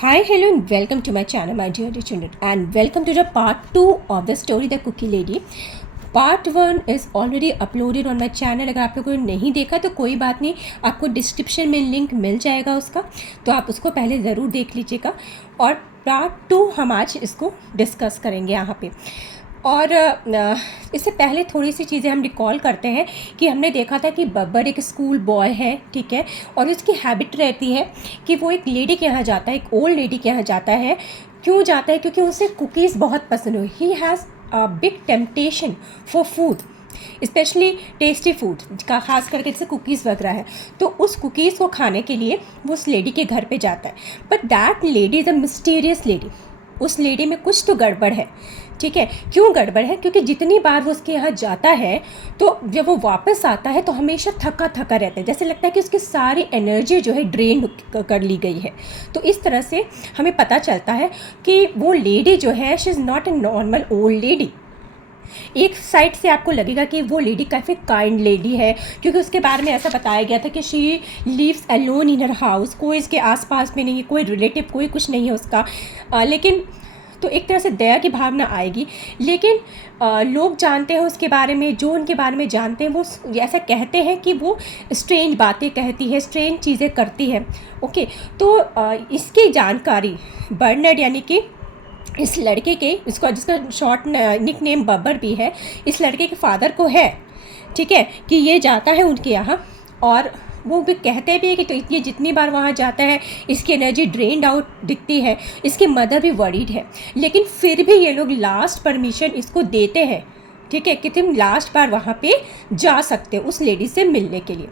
Hi, hello, and welcome to my channel, my dear children, and welcome to the part 2 of the story The Cookie Lady. Part 1 is already uploaded on my channel. अगर आप लोगों ने नहीं देखा तो कोई बात नहीं, आपको डिस्क्रिप्शन में लिंक मिल जाएगा उसका, तो आप उसको पहले ज़रूर देख लीजिएगा. और पार्ट 2 हम आज इसको डिस्कस करेंगे यहाँ पे. और इससे पहले थोड़ी सी चीज़ें हम रिकॉल करते हैं कि हमने देखा था कि बब्बर एक स्कूल बॉय है, ठीक है, और उसकी हैबिट रहती है कि वो एक लेडी के यहाँ जाता है, एक ओल्ड लेडी के यहाँ जाता है. क्यों जाता है? क्योंकि उसे कुकीज़ बहुत पसंद हुई. He has a big temptation for food, specially tasty food का, खास करके जैसे कुकीज़ वगैरह है. तो उस कुकीज़ को खाने के लिए वो उस लेडी के घर पे जाता है. But that lady is a mysterious lady. उस लेडी में कुछ तो गड़बड़ है, ठीक है. क्यों गड़बड़ है? क्योंकि जितनी बार वो उसके यहाँ जाता है तो जब वो वापस आता है तो हमेशा थका थका रहता है, जैसे लगता है कि उसकी सारी एनर्जी जो है ड्रेन कर ली गई है. तो इस तरह से हमें पता चलता है कि वो लेडी जो है, she is not a normal old lady. एक साइड से आपको लगेगा कि वो लेडी काफ़ी काइंड लेडी है, क्योंकि उसके बारे में ऐसा बताया गया था कि she lives alone in her house. कोई इसके आसपास में नहीं है, कोई रिलेटिव, कोई कुछ नहीं है उसका. लेकिन तो एक तरह से दया की भावना आएगी. लेकिन लोग जानते हैं उसके बारे में, जो उनके बारे में जानते हैं वो ऐसा कहते हैं कि वो स्ट्रेंज बातें कहती है, स्ट्रेंज चीज़ें करती है. ओके, तो इसकी जानकारी बर्नर्ड, यानी कि इस लड़के के, इसको जिसका शॉर्ट निक नेम बब्बर भी है, इस लड़के के फादर को है, ठीक है, कि ये जाता है उनके यहाँ. और वो भी कहते भी है कि तो ये जितनी बार वहाँ जाता है इसकी एनर्जी ड्रेन्ड आउट दिखती है. इसकी मदर भी वरीड है, लेकिन फिर भी ये लोग लास्ट परमिशन इसको देते हैं, ठीक है, कि तुम लास्ट बार वहाँ पे जा सकते हो उस लेडी से मिलने के लिए.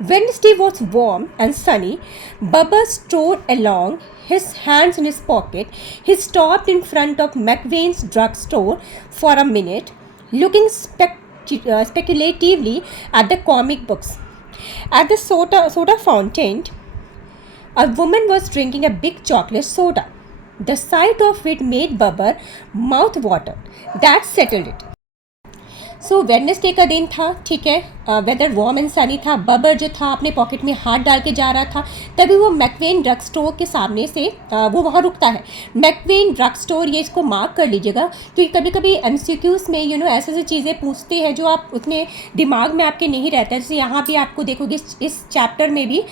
Wednesday was warm and sunny. Bubba strode along, his hands in his pocket. He stopped in front of McVein's drugstore for a minute, looking speculatively at the comic books. At the soda fountain, a woman was drinking a big chocolate soda. The sight of it made Bubba mouth water. That settled it. So Wednesday का दिन था, ठीक है, weather warm and Sunny था. बबर जो था अपने pocket में हाथ डाल के जा रहा था, तभी वो मैकवेन ड्रग स्टोर के सामने से वो वहाँ रुकता है. मैकवेन ड्रग स्टोर, ये इसको मार्क कर लीजिएगा, क्योंकि कभी कभी MCQs में ऐसे ऐसी चीज़ें पूछते हैं जो आप उतने दिमाग में आपके नहीं रहता है. जैसे यहाँ भी आपको देखोगे इस चैप्टर में भी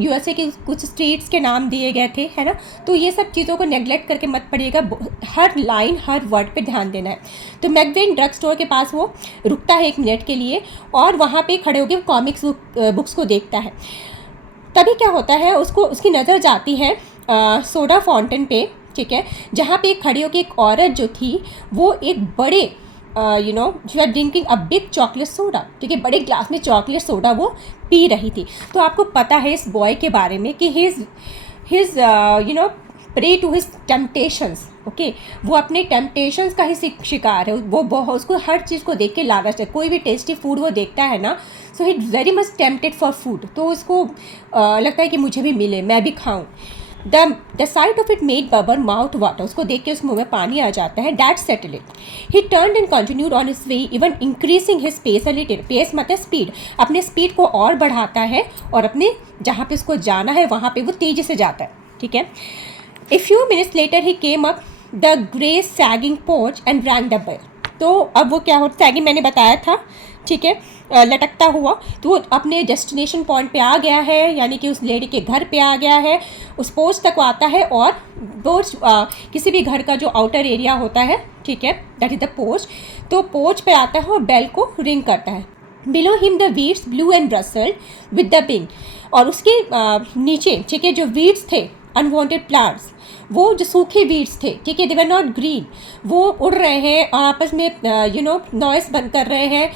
USA के कुछ स्ट्रीट्स के नाम दिए गए थे, है ना. तो ये सब चीज़ों को नेगलेक्ट करके मत पड़िएगा, हर लाइन हर वर्ड पर ध्यान देना है. तो मैकवेन ड्रग स्टोर के पास वो रुकता है 1 मिनट के लिए और वहाँ पे खड़े होकर कॉमिक्स बुक्स को देखता है. तभी क्या होता है, उसको उसकी नज़र जाती है सोडा फाउंटेन पे, ठीक है, जहाँ पे खड़ी होकर एक औरत जो थी वो एक बड़े she are drinking a big chocolate soda, ठीक है, बड़े ग्लास में चॉकलेट सोडा वो पी रही थी. तो आपको पता है इस बॉय के बारे में कि his pray to his temptations. Okay, वो अपने टेम्पटेशंस का ही शिकार है. वो उसको हर चीज़ को देख के लालच है. कोई भी टेस्टी फूड वो देखता है ना, so he very much tempted for food. तो उसको लगता है कि मुझे भी मिले, मैं भी खाऊं. The sight of it made Bubber mouth water. उसको देख के उस मुँह में पानी आ जाता है. That settle it. He turn and continued on his way, even increasing his pace a little. Pace मतलब स्पीड, अपने स्पीड को और बढ़ाता है और अपने जहाँ पे उसको जाना है वहाँ पे वो तेज़ी से जाता है, ठीक है. A few minutes later he came up the grey sagging porch and rang the bell. तो अब वो क्या हो, सैगिंग मैंने बताया था, ठीक है, लटकता हुआ. तो वो अपने डेस्टिनेशन पॉइंट पे आ गया है, यानी कि उस लेडी के घर पे आ गया है. उस पोर्च तक वो आता है और पोर्च किसी भी घर का जो आउटर एरिया होता है, ठीक है, दैट इज़ द पोर्च. तो पोर्च पे आता है और बेल को रिंग करता है. Below him the weeds blue and rustled with the wind. और उसके नीचे, ठीक है, जो वीड्स थे, अनवांटेड प्लांट्स, वो जो सूखे वीड्स थे, ठीक है, दे वर नॉट ग्रीन, वो उड़ रहे हैं और आपस में नॉइस बंद कर रहे हैं,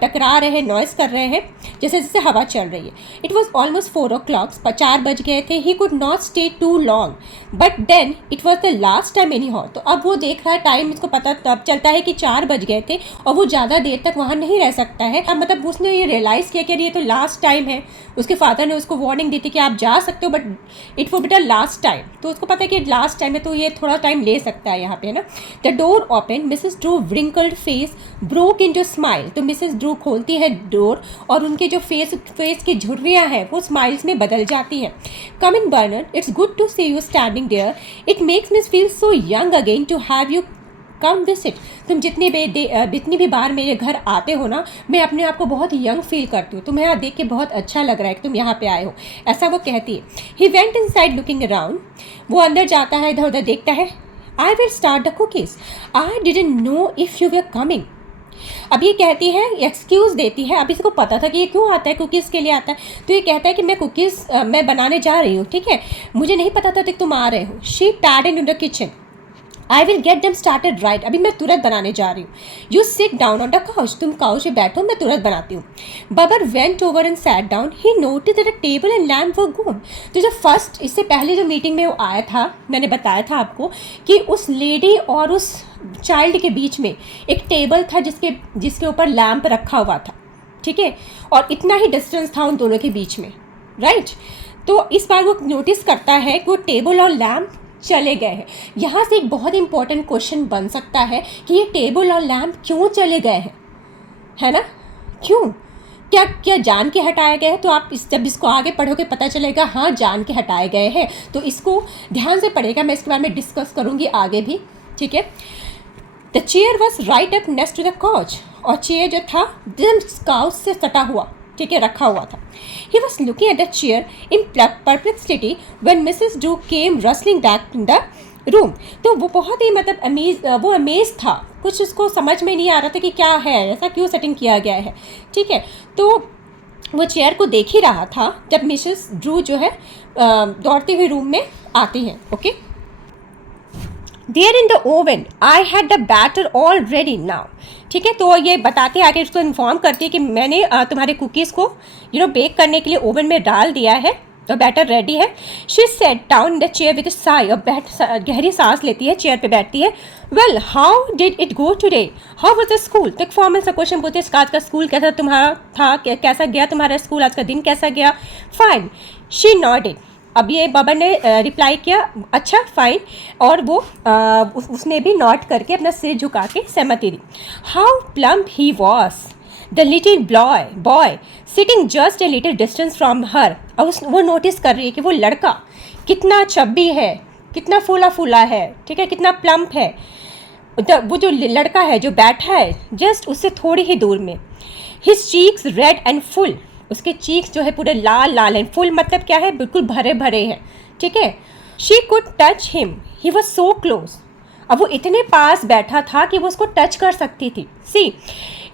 टकरा रहे हैं, नॉइस कर रहे हैं जैसे जैसे हवा चल रही है. इट वॉज ऑलमोस्ट 4 o'clock, 4 बज गए थे. He could not stay too long, but then it was the last time any how. तो अब वो देख रहा है टाइम, इसको पता तब चलता है कि 4 बज गए थे और वो ज़्यादा देर तक वहाँ नहीं रह सकता है. अब मतलब उसने ये रियलाइज़ किया कि ये तो लास्ट टाइम है. उसके फादर ने उसको वार्निंग दी थी कि आप जा सकते हो, but it would be the last last time, तो उसको पता है कि लास्ट टाइम है तो ये थोड़ा टाइम ले सकता है यहाँ पे, है ना। The door open, Mrs Drew wrinkled face broke into smile, तो मिसेस ड्रू खोलती है डोर और उनके जो फेस की झुर्रियाँ हैं वो स्माइल्स में बदल जाती हैं। Come in Bernard, it's good to see you standing there, it makes me feel so young again to have you come visit. तुम जितनी भी बार मेरे घर आते हो ना, मैं अपने आप को बहुत यंग फील करती हूँ, तुम्हें यहाँ देख के बहुत अच्छा लग रहा है कि तुम यहाँ पे आए हो, ऐसा वो कहती है। He went inside looking around, वो अंदर जाता है, इधर उधर देखता है। I will start the cookies, I didn't know if you were coming. अब ये कहती है, एक्सक्यूज़ देती है, अब इसको पता था कि ये क्यों आता है, कुकीज़ के लिए आता है, तो ये कहता है कि मैं कुकीज़ मैं बनाने जा रही हूँ, ठीक है, मुझे नहीं पता था कि तुम आ रहे हो। She padded in the kitchen, I will get them started right, अभी मैं तुरंत बनाने जा रही हूँ। You sit down on the couch, तुम काउच पे बैठो, मैं तुरंत बनाती हूँ। Bubber went over and sat down, he notice that the table and lamp were gone. तो जो फर्स्ट, इससे पहले जो मीटिंग में वो आया था, मैंने बताया था आपको कि उस लेडी और उस चाइल्ड के बीच में एक टेबल था जिसके ऊपर लैम्प रखा हुआ था, ठीक है, और इतना ही डिस्टेंस था उन दोनों के बीच में, राइट। तो इस बार वो नोटिस करता है कि वो टेबल और लैम्प चले गए हैं। यहाँ से एक बहुत इंपॉर्टेंट क्वेश्चन बन सकता है कि ये टेबल और लैम्प क्यों चले गए हैं, है ना, क्यों, क्या जान के हटाए गए हैं। तो आप जब इसको आगे पढ़ोगे पता चलेगा, हाँ जान के हटाए गए हैं, तो इसको ध्यान से पढ़ेगा, मैं इसके बारे में डिस्कस करूँगी आगे भी, ठीक है। The chair was right up next to the couch, और चेयर जो था काउच से सटा हुआ, ठीक है, रखा हुआ था। He was looking at the chair in perplexity when Mrs. Drew came rustling back in the room. तो वो बहुत ही मतलब अमेज था, कुछ उसको समझ में नहीं आ रहा था कि क्या है, ऐसा क्यों सेटिंग किया गया है, ठीक है। तो वो चेयर को देख ही रहा था जब मिसेस ड्रू जो है दौड़ते हुए रूम में आती हैं, okay. There in the oven I had the batter all ready now, ठीक है। तो ये बताते आगे उसको इन्फॉर्म करती है कि मैंने तुम्हारे कुकीज़ को बेक करने के लिए ओवन में डाल दिया है, तो बैटर रेडी है। She said down in the chair with Sai, और गहरी सांस लेती है, चेयर पे बैठती है। Well how did it go today, how was the school, तो एक फॉर्मल सा क्वेश्चन पूछते हैं, आज का स्कूल कैसा तुम्हारा था, कैसा गया तुम्हारा स्कूल, आज का दिन कैसा गया। फाइन, शी नॉडेड, अब ये बबर ने रिप्लाई किया, अच्छा फाइन, और वो उसने भी नॉट करके अपना सिर झुका के सहमति दी। How plump he was, the little boy sitting just a little distance from her, अब वो नोटिस कर रही है कि वो लड़का कितना चब्बी है, कितना फूला फूला है, ठीक है, कितना प्लम्प है। वो जो लड़का है जो बैठा है जस्ट उससे थोड़ी ही दूर में। His cheeks red and full, उसके चीक्स जो है पूरे लाल लाल हैं, फुल मतलब क्या है, बिल्कुल भरे भरे हैं, ठीक है। She could touch him, he was so close, अब वो इतने पास बैठा था कि वो उसको टच कर सकती थी। सी,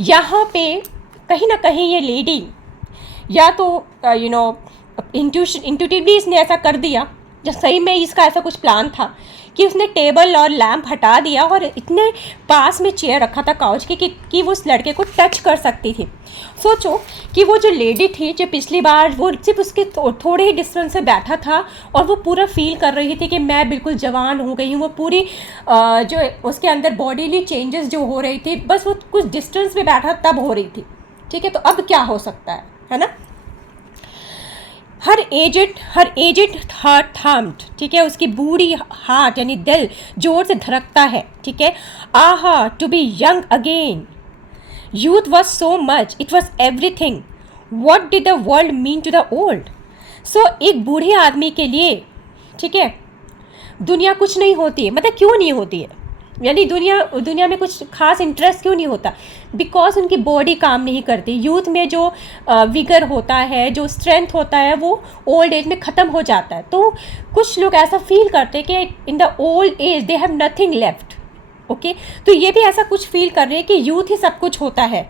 यहाँ पे कहीं ना कहीं ये लेडी या तो इंट्यूटिवली इसने ऐसा कर दिया, जब सही में इसका ऐसा कुछ प्लान था कि उसने टेबल और लैम्प हटा दिया और इतने पास में चेयर रखा था काउच की कि वो उस लड़के को टच कर सकती थी। सोचो कि वो जो लेडी थी, जो पिछली बार वो सिर्फ उसके थोड़े ही डिस्टेंस से बैठा था और वो पूरा फील कर रही थी कि मैं बिल्कुल जवान हो गई हूँ, वो पूरी जो उसके अंदर बॉडीली चेंजेस जो हो रही थी, बस वो कुछ डिस्टेंस में बैठा तब हो रही थी, ठीक है। तो अब क्या हो सकता है ना। हर एजेड हार्ट थम्ड, ठीक है, उसकी बूढ़ी हार्ट यानी दिल जोर से धड़कता है, ठीक है। Aha to be young again, youth was so much, it was everything, what did the world mean to the old. So एक बूढ़े आदमी के लिए, ठीक है, दुनिया कुछ नहीं होती है, मतलब क्यों नहीं होती है, यानी दुनिया में कुछ खास इंटरेस्ट क्यों नहीं होता, बिकॉज उनकी बॉडी काम नहीं करती। यूथ में जो विगर होता है, जो स्ट्रेंथ होता है, वो ओल्ड एज में ख़त्म हो जाता है। तो कुछ लोग ऐसा फील करते हैं कि in the old age they have nothing left, okay. तो ये भी ऐसा कुछ फील कर रहे हैं कि यूथ ही सब कुछ होता है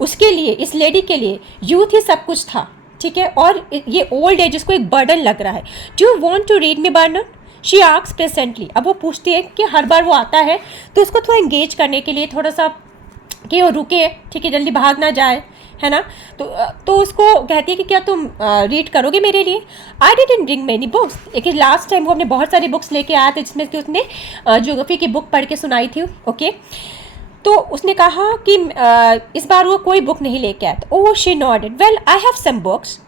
उसके लिए, इस लेडी के लिए यूथ ही सब कुछ था, ठीक है। और ये ओल्ड एज उसको एक बर्डन लग रहा है। Do you want to read me Bernard, she asks presently. अब वो पूछती है कि हर बार वो आता है तो उसको थोड़ा एंगेज करने के लिए, थोड़ा सा कि वो रुके, ठीक है, जल्दी भाग ना जाए, है ना। तो उसको कहती है कि क्या तुम रीड करोगे मेरे लिए। I didn't bring many books, एक लास्ट टाइम वो हमने बहुत सारी बुक्स लेके आया था जिसमें कि उसने ज्योग्राफी की बुक पढ़ के सुनाई थी, ओके। तो उसने कहा कि इस बार वो कोई बुक नहीं लेके आया था। Oh she nodded, well I have some books,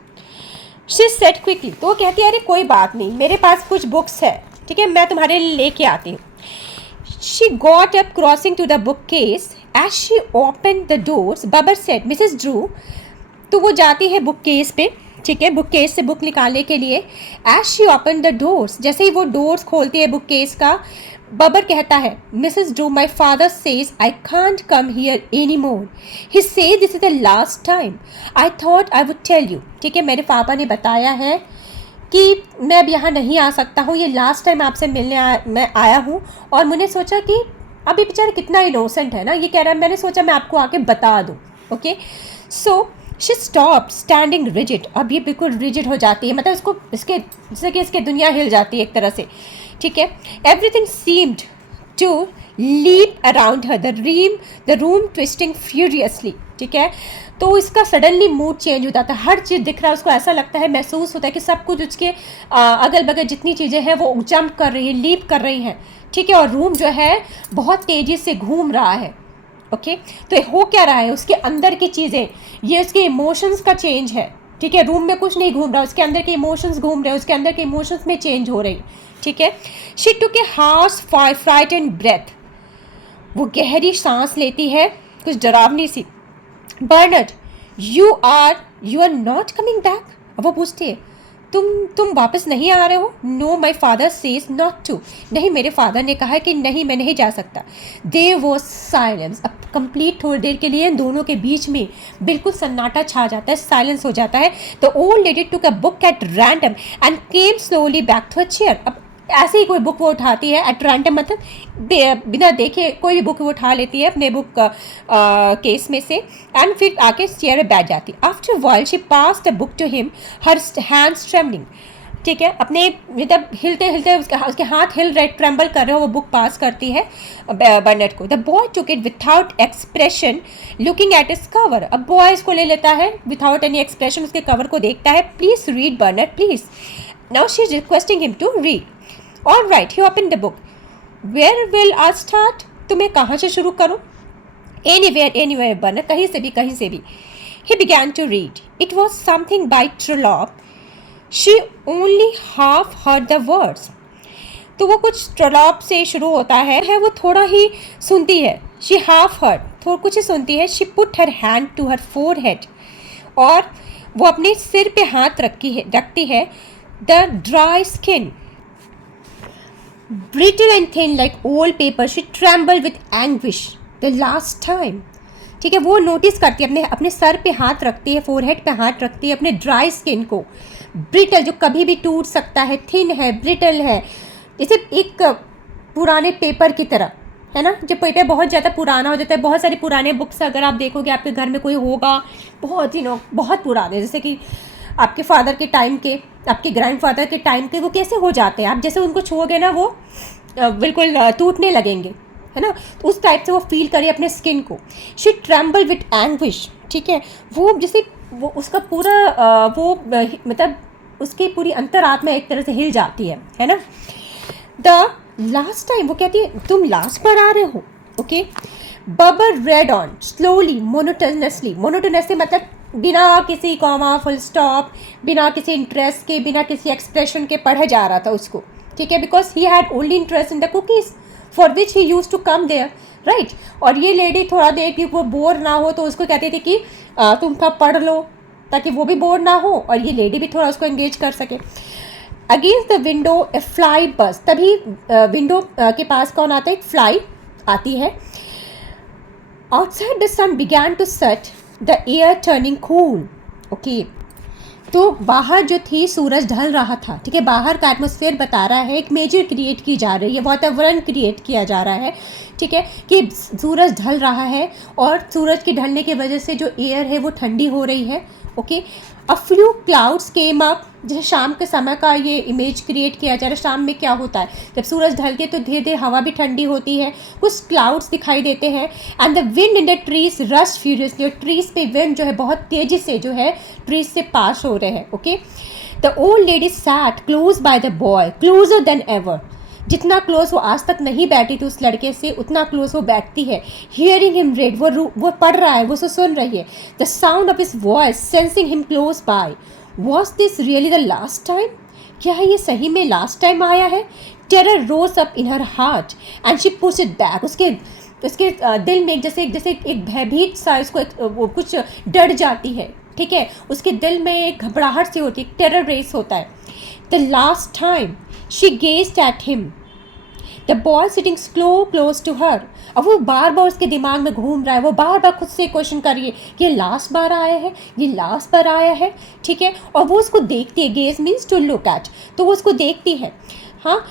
she said quickly, तो वो कहती है अरे कोई बात नहीं, मेरे पास कुछ बुक्स है, ठीक है, मैं तुम्हारे लिए लेके आती हूँ. She got up, crossing to the bookcase. As she opened the doors, Babar said, "Mrs. Drew." तो वो जाती है बुक केस पे, ठीक है, बुक केस से बुक निकालने के लिए. As she opened the doors, जैसे ही वो डोर्स खोलती है बुक केस का, बबर कहता है, "Mrs. Drew, my father says I can't come here anymore. He says this is the last time. I thought I would tell you." ठीक है, मेरे पापा ने बताया है कि मैं अब यहाँ नहीं आ सकता हूँ, ये लास्ट टाइम आपसे मिलने मैं आया हूँ. और मैंने सोचा कि अभी बेचारा कितना इनोसेंट है ना, ये कह रहा है, मैंने सोचा मैं आपको आके बता दूँ. Okay, so she stop standing rigid. अब ये बिल्कुल रिजिड हो जाती है, मतलब इसको इसके जैसे कि इसके दुनिया हिल जाती है एक तरह से, ठीक है. Everything seemed to leap around her, the room twisting furiously. ठीक है, तो इसका सडनली मूड चेंज हो जाता है, हर चीज़ दिख रहा है उसको, ऐसा लगता है, महसूस होता है कि सब कुछ उसके अगल बगल जितनी चीज़ें हैं वो जंप कर रही है, लीप कर रही हैं. ठीक है, और रूम जो है बहुत तेज़ी से घूम रहा है. ओके, तो हो क्या रहा है, उसके अंदर की चीज़ें, ये उसके इमोशंस का चेंज है. ठीक है, रूम में कुछ नहीं घूम रहा, उसके अंदर के इमोशंस घूम रहे हैं, उसके अंदर के इमोशंस में चेंज हो रही. ठीक है, she took a harsh frightened breath. वो गहरी सांस लेती है, कुछ डरावनी सी. Bernard, you are not coming back. अब वो पूछती है, तुम वापस नहीं आ रहे हो. No, my father says not to. नहीं, मेरे फादर ने कहा कि नहीं, मैं नहीं जा सकता. There was silence. अब कंप्लीट थोड़ी देर के लिए दोनों के बीच में बिल्कुल सन्नाटा छा जाता है, साइलेंस हो जाता है. The old lady took a book at random and came slowly back to a chair. अब ऐसे ही कोई बुक वो उठाती है एट रैंडम, मतलब बिना देखे कोई भी बुक वो उठा लेती है अपने बुक केस में से, एंड फिर आके चेयर में बैठ जाती. After while she pass the book to him, her hands trembling. ठीक है, अपने मतलब हिलते हिलते उसके हाथ हिल रहे, ट्रेम्बल कर रहे हो, वो बुक पास करती है बर्नर्ड को. The boy took it without expression looking at its cover. अब बॉय इसको ले लेता है विदाउट एनी एक्सप्रेशन, उसके कवर को देखता है. Please read Bernard, please. Now she is requesting him to read. All right, he opened the book. Where will I start? तो मैं कहाँ से शुरू करूँ? Anywhere, बर्नर, कहीं से भी. He began to read. It was something by Trollope. She only half heard the words. तो वो कुछ ट्रोलॉप से शुरू होता है वो थोड़ा ही सुनती है. She half heard, थोड़ा कुछ ही सुनती है. She put her hand to her forehead. और वो अपने सिर पे हाथ रखती है. The dry skin, brittle and thin like old paper, she trembled with anguish. The last time. ठीक है, वो नोटिस करती है, अपने सर पे हाथ रखती है, फोरहेड पे हाथ रखती है, अपने ड्राई स्किन को. ब्रिटल, जो कभी भी टूट सकता है, थिन है, ब्रिटल है, जैसे एक पुराने पेपर की तरह, है ना. जब पेपर बहुत ज़्यादा पुराना हो जाता है, बहुत सारे पुराने बुक्स अगर आप देखोगे आपके घर में कोई होगा, बहुत पुराने, जैसे कि आपके फादर के टाइम के, आपके ग्रैंडफादर के टाइम के, वो कैसे हो जाते हैं, आप जैसे उनको छुओगे ना वो बिल्कुल टूटने लगेंगे, है ना. तो उस टाइप से वो फील करे अपने स्किन को. She tremble with anguish. ठीक है, वो जैसे वो उसका पूरा वो मतलब उसकी पूरी अंतरात्मा एक तरह से हिल जाती है ना. द लास्ट टाइम, वो कहती है तुम लास्ट बार आ रहे हो. Okay, Bubber read on slowly monotonously. Monotonously मतलब बिना किसी कॉमा, फुल स्टॉप, बिना किसी इंटरेस्ट के, बिना किसी एक्सप्रेशन के पढ़ा जा रहा था उसको. ठीक है, because he had only interest in the cookies for which he use to come there, right. और ये लेडी थोड़ा देर की वो बोर ना हो तो उसको कहती थी कि तुम कब पढ़ लो, ताकि वो भी बोर ना हो और ये लेडी भी थोड़ा उसको एंगेज कर सके. Against the window A fly बस. तभी विंडो के पास कौन आता है, एक फ्लाई आती है. Outside the sun began to set, the air turning cool. Okay, तो बाहर जो थी सूरज ढल रहा था. ठीक है, बाहर का एटमॉस्फेयर बता रहा है, एक मेजर क्रिएट की जा रही है, वातावरण क्रिएट किया जा रहा है. ठीक है, कि सूरज ढल रहा है और सूरज के ढलने की वजह से जो एयर है वो ठंडी हो रही है. Okay, a few clouds came up. जैसे शाम के समय का ये इमेज क्रिएट किया जा रहा है. शाम में क्या होता है, जब सूरज ढलते तो धीरे धीरे हवा भी ठंडी होती है, कुछ क्लाउड्स दिखाई देते हैं. And the wind in the trees rush furiously. और ट्रीज पे विंड जो है बहुत तेज़ी से जो है ट्रीज से पास हो रहे हैं. Okay, the old lady sat close by the boy, closer than ever. जितना क्लोज वो आज तक नहीं बैठी थी उस लड़के से, उतना क्लोज वो बैठती है. हियरिंग हिम रीड, वो पढ़ रहा है, वो सुन रही है. The sound of his voice sensing him close by. Was this really the last time? क्या ये सही में लास्ट टाइम आया है? Terror rose up in her heart and she push it back. उसके उसके दिल में जैसे जैसे एक भयभीत सा इसको वो कुछ डर जाती है, ठीक है, उसके दिल में एक घबराहट सी होती है, टेरर रेस होता है। The last time she gazed at him, the boy sitting close to her. अब वो बार बार उसके दिमाग में घूम रहा है, वो बार बार खुद से क्वेश्चन कर रही है, ये लास्ट बार आया है, ये लास्ट बार आया है, ठीक है। और वो उसको देखती है, gaze means to look at, तो वो उसको देखती है। हाँ,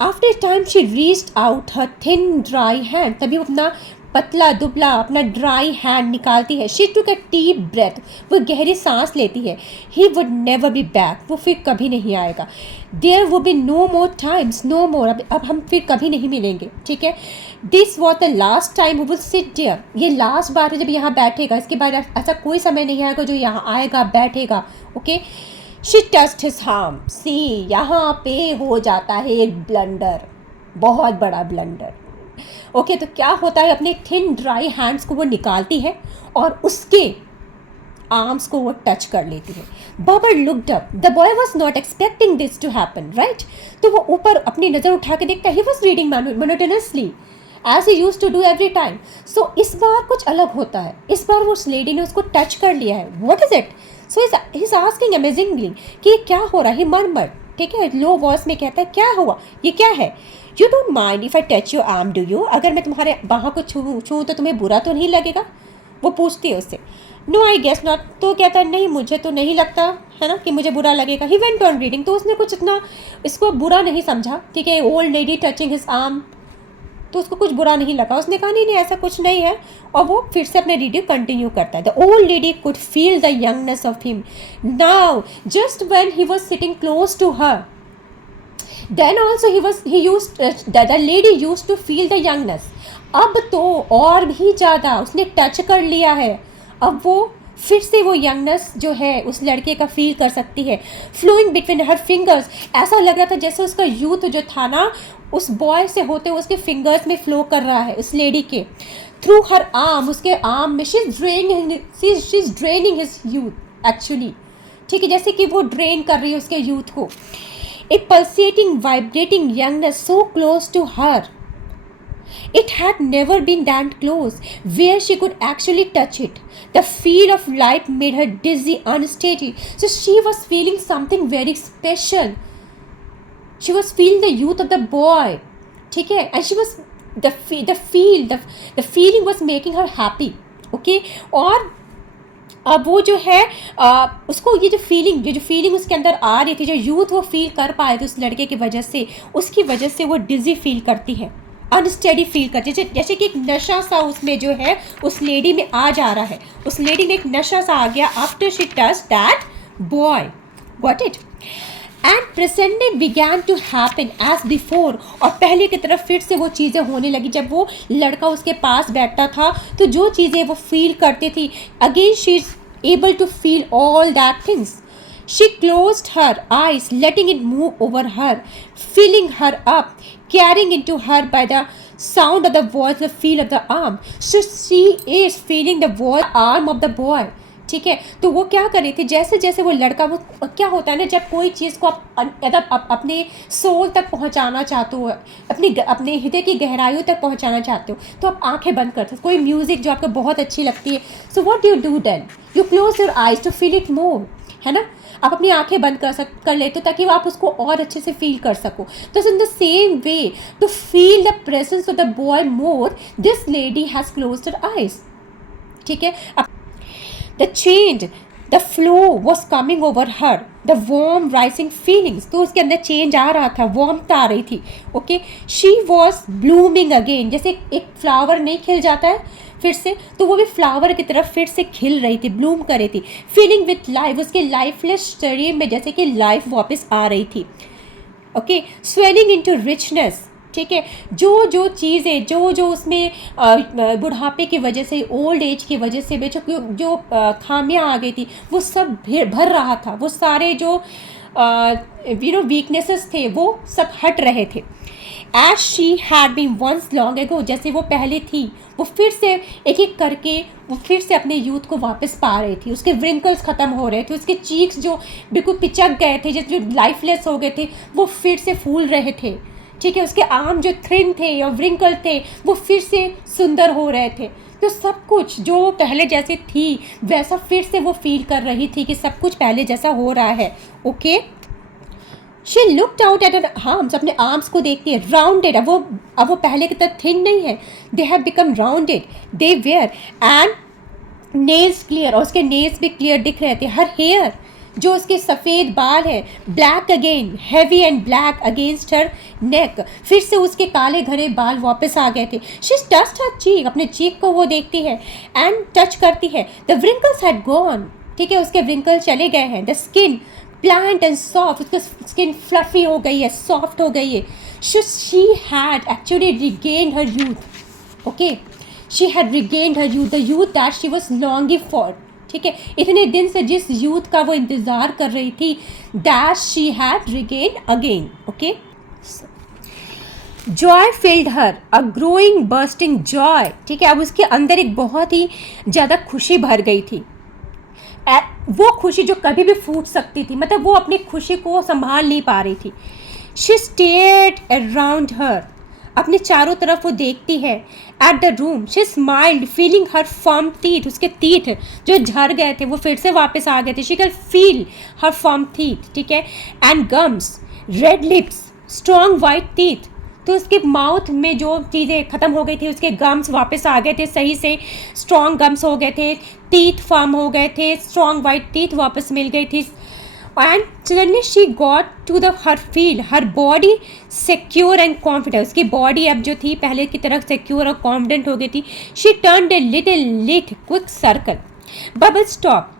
after time she reached out her thin dry hand, तभी वो अपना पतला दुबला अपना ड्राई हैंड निकालती है। She took a deep breath, वो गहरी सांस लेती है। He would never be back, वो फिर कभी नहीं आएगा। There would be no more times, no more, अब हम फिर कभी नहीं मिलेंगे, ठीक है। This was the last time would sit there, ये लास्ट बार है जब यहाँ बैठेगा, इसके बाद ऐसा कोई समय नहीं आएगा जो यहाँ आएगा बैठेगा, okay. She touched his arm, see यहाँ पे हो जाता है एक ब्लंडर, बहुत बड़ा ब्लंडर, ओके। तो क्या होता है, अपने थिन ड्राई हैंड्स को वो निकालती है और उसके आर्म्स को वो टच कर लेती है। Bubber looked up, the boy was not expecting this to happen, right. तो वो ऊपर अपनी नज़र उठा के देखता है, he was reading monotonously as he use to do every time. So इस बार कुछ अलग होता है, इस बार वो उस लेडी ने उसको टच कर लिया है। What is it? So he is asking amazingly कि क्या हो रहा है, मर, ठीक है, लो वॉइस में कहता है क्या हुआ, ये क्या है। You don't mind if I touch your arm do you, अगर मैं तुम्हारे बाहों को छूँ तो तुम्हें बुरा तो नहीं लगेगा? वो पूछती है उससे। नो आई गेस नॉट, तो कहता है नहीं मुझे तो नहीं लगता है ना कि मुझे बुरा लगेगा। ही वेंट ऑन रीडिंग, तो उसने कुछ इतना इसको बुरा नहीं समझा, ठीक है, old lady touching his arm, तो उसको कुछ बुरा नहीं लगा। उसने कहा नहीं ऐसा कुछ नहीं है, और वो फिर से अपने रीडिंग कंटिन्यू करता है। The old lady could feel the youngness of him now just when he was sitting close to her. Then also he used the lady used to feel the youngness. अब तो और भी ज़्यादा उसने touch कर लिया है, अब वो फिर से वो यंगनेस जो है उस लड़के का फील कर सकती है। फ्लोइंग बिटवीन हर फिंगर्स, ऐसा लग रहा था जैसे उसका यूथ जो था ना उस बॉय से होते हुए उसके फिंगर्स में फ्लो कर रहा है उस लेडी के। थ्रू हर आर्म, उसके आर्म में she is draining his youth actually, ठीक है, जैसे कि वो ड्रेन कर रही है उसके यूथ को। A pulsating, vibrating youngness so close to her. It had never been that close, where she could actually touch it. The feel of life made her dizzy, unsteady. So she was feeling something very special. She was feeling the youth of the boy. ठीक है, and she was the feeling was making her happy. Okay, और अब वो जो है उसको ये जो फीलिंग उसके अंदर आ रही थी, जो यूथ वो फील कर पाए थे उस लड़के की वजह से, उसकी वजह से वो डिजी फील करती है, अनस्टेडी फील करती है, जैसे कि एक नशा सा उसमें जो है उस लेडी में आ जा रहा है। उस लेडी में एक नशा सा आ गया after she touch that boy, got it. And presented began to happen as before, और पहले की तरफ फिर से वो चीज़ें होने लगी। जब वो लड़का उसके पास बैठता था तो जो चीज़ें वो फील करती थी, again she is able to feel all that things. She closed her eyes, letting it move over her, filling her up, carrying in to her by the sound of the voice, the feel of the arm. So she is feeling the voice, arm of the boy. ठीक है, तो वो क्या कर रही थी, जैसे जैसे वो लड़का, वो क्या होता है ना, जब कोई चीज़ को आप अपने सोल तक पहुंचाना चाहते हो, अपने हृदय की गहराइयों तक पहुंचाना चाहते हो, तो आप आंखें बंद करते हो। कोई म्यूज़िक जो आपको बहुत अच्छी लगती है, so what you do then, you close your eyes to feel it more, है ना, आप अपनी आंखें बंद कर लेते हो ताकि आप उसको और अच्छे से फील कर सको। तो in the same way to feel the presence of the boy more, this lady has closed her eyes, ठीक है। The change, the flow was coming over her, the warm rising feelings, तो उसके अंदर change आ रहा था, warmth आ रही थी, okay. She was blooming again, जैसे एक फ्लावर नहीं खिल जाता है फिर से, तो वो भी फ्लावर की तरफ फिर से खिल रही थी, ब्लूम कर रही थी। फीलिंग विथ लाइफ, उसके लाइफलेस शरीर में जैसे कि लाइफ वापस आ रही थी, ओके। स्वेलिंग इनटू रिचनेस, ठीक है, जो चीज़ें जो उसमें बुढ़ापे की वजह से, ओल्ड एज की वजह से जो खामियां आ गई थी, वो सब भर रहा था, वो सारे जो वीकनेसेस थे वो सब हट रहे थे। As she had been once long ago, जैसे वो पहले थी, वो फिर से एक एक करके वो फिर से अपने यूथ को वापस पा रही थी। उसके व्रिंकल्स ख़त्म हो रहे थे, उसके चीक्स जो बिल्कुल पिचक गए थे, जो लाइफलेस हो गए थे, वो फिर से फूल रहे थे। ठीक है, उसके आर्म जो थिन थे या व्रिंकल थे वो फिर से सुंदर हो रहे थे। तो सब कुछ जो पहले जैसे थी वैसा फिर से वो फील कर रही थी कि सब कुछ पहले जैसा हो रहा है। Okay, she looked out at her arms, अपने आर्म्स को देखती है, राउंडेड। अब वो पहले की तरह थिन नहीं है, they have become rounded, they were and nails clear, और उसके नेल्स भी क्लियर दिख रहे थे। हर हेयर, जो उसके सफ़ेद बाल है, black again, heavy and black against her neck, फिर से उसके काले घने बाल वापस आ गए थे। शी टच्ड हर चीक, अपने चीक को वो देखती है एंड टच करती है। द व्रिंकल्स हैड गॉन, ठीक है, उसके व्रिंकल चले गए हैं। The skin plant and soft, उसकी स्किन फ्लफी हो गई है, सॉफ्ट हो गई है। She had actually regained her youth. Okay, she had regained her youth, the youth that she was longing for. ठीक है, इतने दिन से जिस यूथ का वो इंतज़ार कर रही थी, that she had regain again. Okay, Joy field her, a growing bursting Joy. ठीक है, अब उसके अंदर एक बहुत ही ज़्यादा खुशी भर गई थी। वो खुशी जो कभी भी फूट सकती थी, मतलब वो अपनी खुशी को संभाल नहीं पा रही थी। शी स्टेयर्ड अराउंड हर, अपने चारों तरफ वो देखती है। At the room she smiled feeling her firm teeth, उसके टीथ जो झड़ गए थे वो फिर से वापस आ गए थे। She can feel her firm teeth, ठीक है, and gums, red lips, strong white teeth. तो उसके माउथ में जो चीज़ें ख़त्म हो गई थी, उसके गम्स वापस आ गए थे, सही से स्ट्रॉन्ग गम्स हो गए थे, टीथ फॉर्म हो गए थे, स्ट्रॉन्ग वाइट टीथ वापस मिल गई थी। And suddenly she got to the her feel her body secure and confident, उसकी बॉडी अब जो थी पहले की तरह सिक्योर और कॉन्फिडेंट हो गई थी। She turned a little lit quick circle, Bubble stop,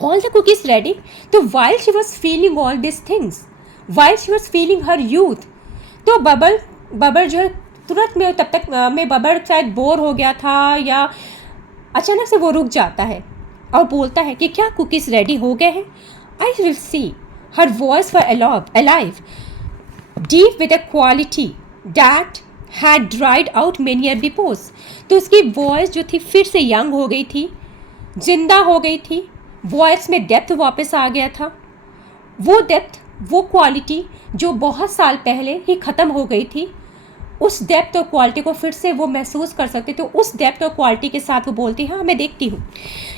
all the cookies ready. तो while she was feeling all this things, while she was feeling her youth, तो बबल जो है तुरंत में, तब तक में बबल शायद बोर हो गया था या अचानक से वो रुक जाता है और बोलता है कि क्या कुकीज़ रेडी हो गए हैं। आई will C, her voice for alive deep with a quality that had dried out many year before. तो उसकी वॉइस जो थी फिर से यंग हो गई थी, जिंदा हो गई थी, वॉइस में डेप्थ वापस आ गया था। वो डेप्थ, वो क्वालिटी जो बहुत साल पहले ही ख़त्म हो गई थी, उस डेप्थ और क्वालिटी को फिर से वो महसूस कर सकते। तो उस डेप्थ और क्वालिटी के साथ वो बोलती है, हाँ मैं देखती हूँ।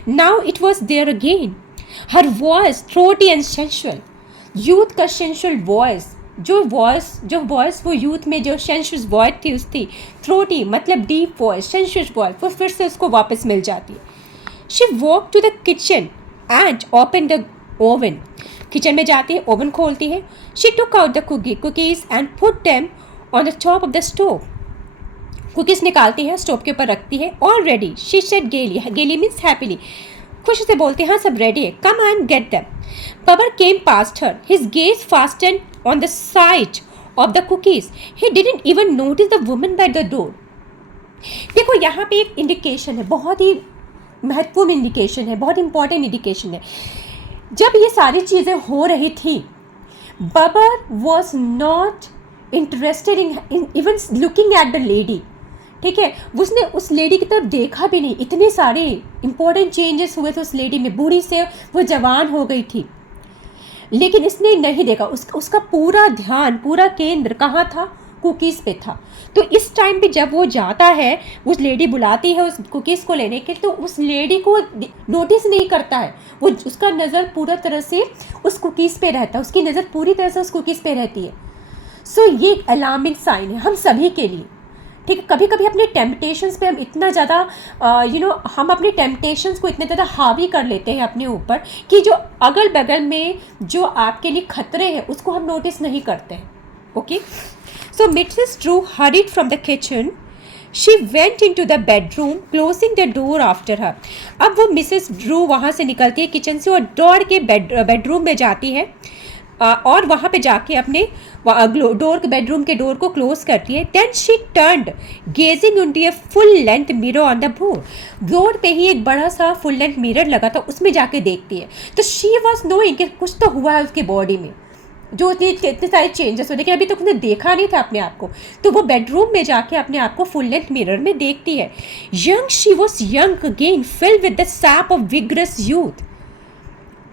Now it was there again, her voice throaty and sensual, youth का सेंशुअल वॉइस, जो वॉइस वो यूथ में जो सेंशुअस वॉइस थी, उसकी थ्रोटी मतलब डीप वॉइस, सेंशुअस वॉइस, वो फिर से उसको वापस मिल जाती है। She walk to the kitchen and open the oven, kitchen में जाती है, ओवन खोलती है। She took out the cookies and put them on the top of the stove, cookies निकालती है, स्टोव के ऊपर रखती है। ऑल रेडी, शी सेड गेली, गेली मीन्स हैप्पीली, खुशी से बोलती है, हाँ सब रेडी है, come and get them. Bubber came past her, his gaze fastened on the side of the cookies, he didn't even notice the woman by the door. देखो यहाँ पे एक इंडिकेशन है, बहुत ही महत्वपूर्ण इंडिकेशन है, बहुत इंपॉर्टेंट इंडिकेशन है। जब ये सारी चीज़ें हो रही थी, Bubber was not interested in even looking at the lady, ठीक है, उसने उस लेडी की तरफ देखा भी नहीं। इतने सारे इंपॉर्टेंट चेंजेस हुए थे उस लेडी में, बूढ़ी से वो जवान हो गई थी, लेकिन इसने नहीं देखा। उसका पूरा ध्यान, पूरा केंद्र कहाँ था, कुकीज़ पे था। तो इस टाइम पे जब वो जाता है, उस लेडी बुलाती है उस कुकीज़ को लेने के, तो उस लेडी को नोटिस नहीं करता है, वो उसका नज़र पूरा तरह से उस कुकीज़ पे रहता है, उसकी नज़र पूरी तरह से उस कुकीज़ पे रहती है। सो ये एक अलार्मिंग साइन है हम सभी के लिए, ठीक है। कभी कभी अपने टेम्पटेशंस पे हम इतना ज़्यादा हम अपने टेम्पटेशंस को इतने ज़्यादा हावी कर लेते हैं अपने ऊपर कि जो अगल बगल में जो आपके लिए खतरे हैं उसको हम नोटिस नहीं करते हैं। Okay, so Mrs Drew hurried from the kitchen, she went into the bedroom closing the door after her. अब वो मिसेस ड्रू वहाँ से निकलती है किचन से और दौड़ के बेडरूम में जाती है और वहाँ पे जाके अपने बेडरूम के डोर को क्लोज करती है। Then she turned gazing into a full length mirror on the board पे ही एक बड़ा सा फुल लेंथ मिरर लगा था, उसमें जाके देखती है। तो शी वॉज नोइंग कि कुछ तो हुआ है उसकी बॉडी में, जो इतने सारे चेंजेस हो, लेकिन अभी तक उसने देखा नहीं था अपने आप को। तो वो बेडरूम में जाके अपने आप को फुल लेंथ मिरर में देखती है। Young she was young again, filled with the SAP of vigorous youth.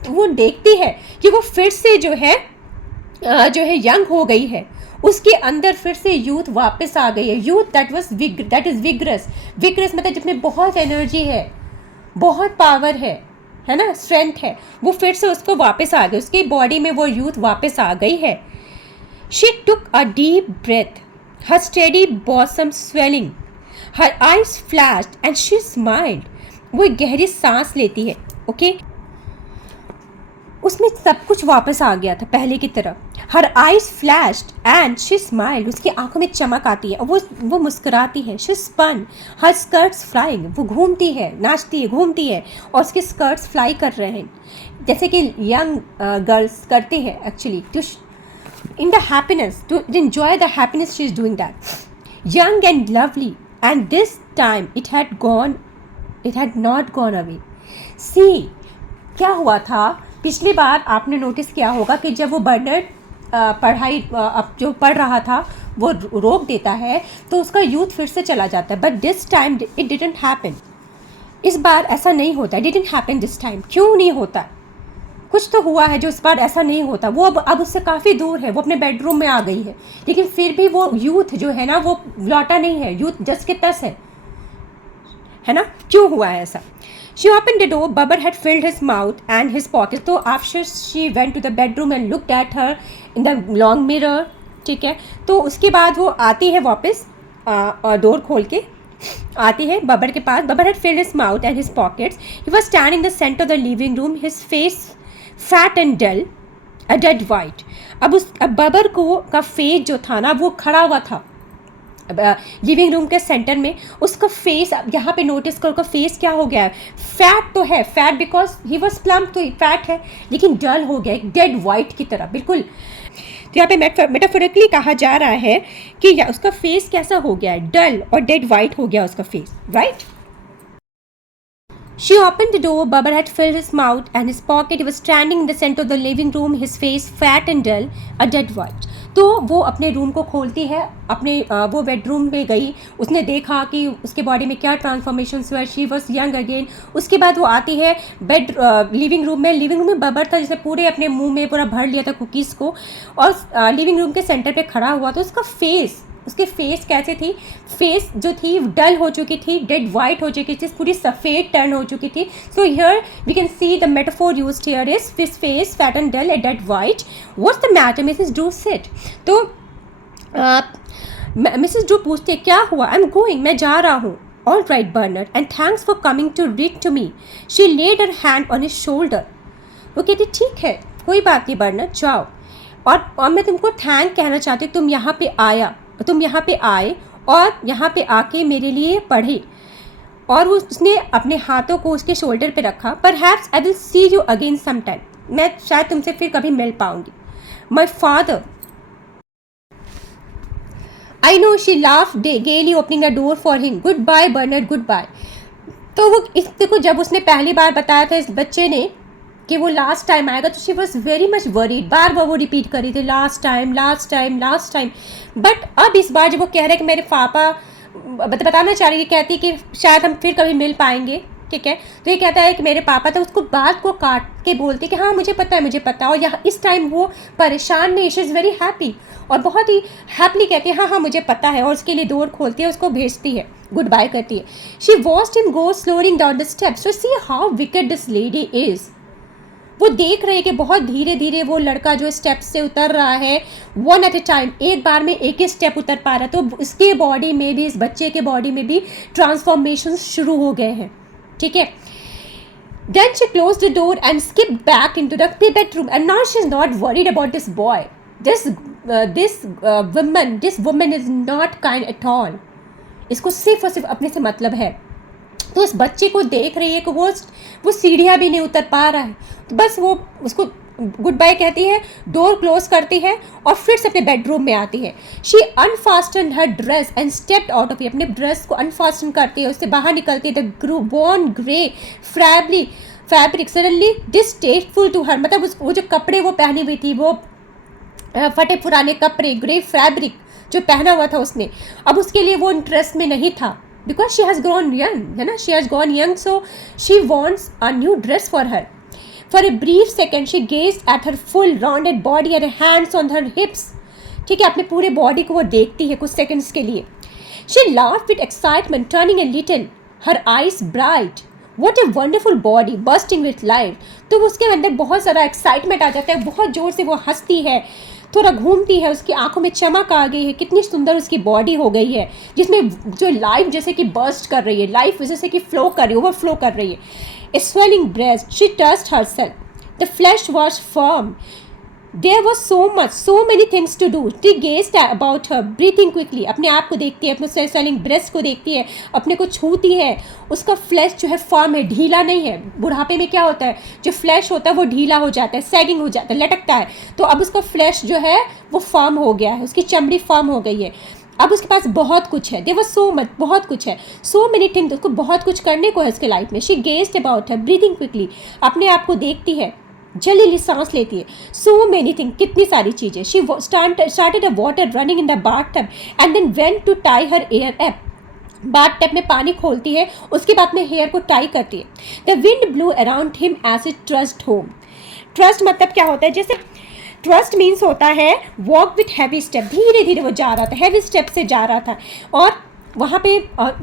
तो वो देखती है कि वो फिर से जो है यंग हो गई है, उसके अंदर फिर से यूथ वापस आ गई है। Youth that is vigorous. Vigorous मतलब जिसमें बहुत एनर्जी है, बहुत पावर है ना, स्ट्रेंथ है, वो फिर से उसको वापस आ गई, उसकी बॉडी में वो यूथ वापस आ गई है। She took a deep breath, her steady bosom swelling, her eyes flashed and she smiled. वो एक गहरी सांस लेती है। ओके, उसमें सब कुछ वापस आ गया था पहले की तरह। Her eyes flashed and she smiled, उसकी आंखों में चमक आती है, वो मुस्कुराती है। She spun, her skirts flying, वो घूमती है, नाचती है, घूमती है, और उसके स्कर्ट्स फ्लाई कर रहे हैं जैसे कि यंग गर्ल्स करते हैं actually, to in the happiness, to enjoy the happiness she is doing that. Young and lovely, and this time it had not gone away. See, क्या हुआ था पिछली बार, आपने नोटिस किया होगा कि जब वो बर्नर्ड पढ़ाई अब जो पढ़ रहा था वो रोक देता है तो उसका यूथ फिर से चला जाता है। But this time it didn't happen. इस बार ऐसा नहीं होता, it didn't happen this time. क्यों नहीं होता? कुछ तो हुआ है जो इस बार ऐसा नहीं होता। वो अब उससे काफ़ी दूर है, वो अपने बेडरूम में आ गई है, लेकिन फिर भी वो यूथ जो है ना वो लौटा नहीं है, यूथ जस के तस है ना। क्यों हुआ है ऐसा? She opened the door. Babbar had filled his mouth and his pockets. तो after she went to the bedroom and looked at her in the long mirror, ठीक है, तो उसके बाद वो आती है वापस, डोर खोल के आती है बब्बर के पास। Babbar had filled his mouth and his pockets. He was standing in the center of the living room, his face fat and dull, a dead white. अब बब्बर का फेस जो था ना वो खड़ा हुआ था लिविंग रूम के सेंटर में। उसका फेस, यहाँ पे नोटिस करो, उसका फेस क्या हो गया है? फैट तो है, fat because he was plump, तो फैट है, लेकिन डल हो गया, एक डेड वाइट की तरह बिल्कुल। तो यहाँ पे मेटाफोरिकली कहा जा रहा है कि उसका फेस कैसा हो गया है? डल और डेड वाइट हो गया उसका face, right? She opened the door. Babbar had filled his mouth and his pocket. He was standing in the center of the living room, his face fat and dull, a dead white. तो वो अपने room को खोलती है, अपने वो bedroom में गई, उसने देखा कि उसके बॉडी में क्या ट्रांसफॉर्मेशंस हुआ। She was young again. उसके बाद वो आती है लिविंग रूम में बब्बर था जिसने पूरे अपने मुंह में पूरा भर लिया था कुकीज़ को, और लिविंग रूम के सेंटर पे खड़ा हुआ। तो उसके फेस कैसे थी? फेस जो थी डल हो चुकी थी, डेड वाइट हो चुकी थी, पूरी सफ़ेद टर्न हो चुकी थी। So here we can see the metaphor used here is his face fat and dull and dead white. What's the matter Mrs Drew said. तो मिसेस ड्रू पूछती है क्या हुआ? आई एम गोइंग, मैं जा रहा हूँ। All right Bernard, and thanks for coming to read to me. She laid her hand on his shoulder. वो कहती ठीक है, कोई बात नहीं बर्नर्ड, जाओ, और मैं तुमको थैंक कहना चाहती हूँ, तुम यहाँ पे आए और यहाँ पे आके मेरे लिए पढ़े। और उसने अपने हाथों को उसके शोल्डर पे रखा। Perhaps I will see you again some time, मैं शायद तुमसे फिर कभी मिल पाऊंगी। My father, I know. She laugh gaily opening the door for him. Goodbye Bernard, goodbye. तो वो देखो, जब उसने पहली बार बताया था इस बच्चे ने कि वो लास्ट टाइम आएगा, तो she was very much worried, बार बार वो रिपीट कर रही थी last time last time last time. But अब इस बार जब वो कह रहे हैं कि मेरे पापा, बताना चाह रही है, कहती कि शायद हम फिर कभी मिल पाएंगे, ठीक है, तो ये कहता है कि मेरे पापा, तो उसको बात को काट के बोलती कि हाँ मुझे पता है, मुझे पता है। और यहाँ इस टाइम वो परेशान नहीं, शी इज़ वेरी हैप्पी, और बहुत ही हैप्पली कहती है हाँ हाँ मुझे पता है, और उसके लिए डोर खोलती है, उसको भेजती है, गुड बाय करती है। She watched him go slowing down the steps to see how wicked this lady is. वो देख रहे हैं कि बहुत धीरे धीरे वो लड़का जो स्टेप से उतर रहा है, वन एट ए टाइम, एक बार में एक ही स्टेप उतर पा रहा है। तो इसके बॉडी में भी, इस बच्चे के बॉडी में भी ट्रांसफॉर्मेशन शुरू हो गए हैं, ठीक है। Then she closed the door and skipped back into the bedroom. And now she's not worried about this boy. This woman is not kind at all. इसको सिर्फ और सिर्फ अपने से मतलब है। तो उस बच्चे को देख रही है कि वो सीढ़ियाँ भी नहीं उतर पा रहा है, तो बस वो उसको गुड बाय कहती है, डोर क्लोज करती है और फिर से अपने बेडरूम में आती है। She unfasten her dress and stepped out of, अपने ड्रेस को अनफास्टन करती है, उससे बाहर निकलती है। The worn grey fabric suddenly distasteful to her, मतलब वो जो कपड़े वो पहनी हुई थी वो फटे पुराने कपड़े, ग्रे फैब्रिक जो पहना हुआ था उसने, अब उसके लिए वो इंटरेस्ट में नहीं था, because she has grown young, है ना, she has gone young, so she wants a new dress for her. For a brief second, she gazed at her full rounded body and her hands on her hips. ठीक है, अपने पूरे body को वो देखती है कुछ सेकंड्स के लिए. She laughed with excitement, turning a little, her eyes bright. What a wonderful body, bursting with life. तो उसके अंदर बहुत सारा एक्साइटमेंट आ जाता है, बहुत ज़ोर से वो हंसती है, थोड़ा घूमती है, उसकी आंखों में चमक आ गई है, कितनी सुंदर उसकी बॉडी हो गई है, जिसमें जो लाइफ जैसे कि बर्स्ट कर रही है, लाइफ जैसे कि फ्लो कर रही है, ओवरफ्लो कर रही है. A swelling breast, she touched herself. The flesh was firm. There was so many things to do. She gazed about her, breathing quickly. अपने आप को देखती है, अपने swelling breast को देखती है, अपने को छूती है. उसका फ्लैश जो है फर्म है, ढीला नहीं है. बुढ़ापे में क्या होता है, जो फ्लैश होता है वो ढीला हो जाता है, सैगिंग हो जाता है, लटकता है. तो अब उसका फ्लैश जो है वो फर्म हो गया है, उसकी चमड़ी फर्म हो गई है. अब उसके पास बहुत कुछ है, देयर वाज सो मच, बहुत कुछ है, सो मेनी थिंग्स, उसको बहुत कुछ करने को है उसके लाइफ में. She gazed about her, breathing quickly, अपने आप को देखती है, जल्दी सांस लेती है. सो मेनी थिंग, कितनी सारी चीज़ें. She started a water running in the bathtub and then went to tie her hair up. Bathtub में पानी खोलती है, उसके बाद में हेयर को टाई करती है. The wind blew around him as it trust home. Trust मतलब क्या होता है, जैसे ट्रस्ट मीन्स होता है वॉक विथ हैवी स्टेप, धीरे धीरे वो जा रहा था, हैवी स्टेप से जा रहा था, और वहाँ पे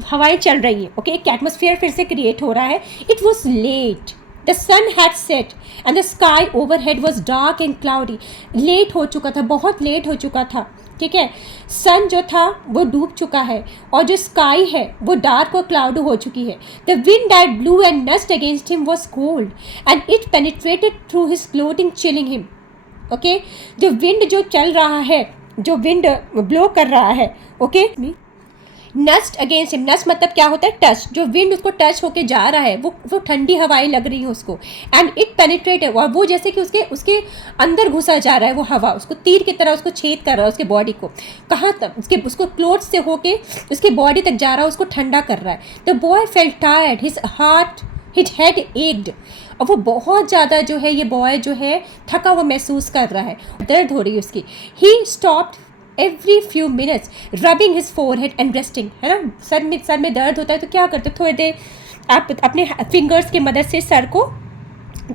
हवाएं चल रही हैं. ओके, एक एटमोसफियर फिर से क्रिएट हो रहा है. It was late, the sun had set and the sky overhead was dark and cloudy. Late हो चुका था, बहुत लेट हो चुका था. ठीक है, सन जो था वो डूब चुका है, और जो स्काई है वो डार्क और क्लाउड हो चुकी है. The wind that blew and thrust against him was cold and it penetrated through his clothing, chilling him. Okay, जो विंड जो चल रहा है, जो विंड ब्लो कर रहा है, okay, thrust against him. Thrust मतलब क्या होता है, टच. जो विंड उसको टच होके जा रहा है, वो ठंडी हवाएं लग रही है उसको. एंड इट पेनिट्रेटेड, और वो जैसे कि उसके अंदर घुसा जा रहा है वो हवा, उसको तीर की तरह उसको छेद कर रहा है उसके बॉडी को. कहाँ तक, उसको क्लोथ से होके उसकी बॉडी तक जा रहा है, उसको ठंडा कर रहा है. The boy felt tired, his head ached. और वो बहुत ज़्यादा जो है, ये बॉय जो है थका हुआ महसूस कर रहा है, दर्द हो रही है उसकी. He stopped every few minutes rubbing his forehead and resting, है ना. सर में दर्द होता है तो क्या करते हो, थोड़ी देर आप अपने फिंगर्स की मदद से सर को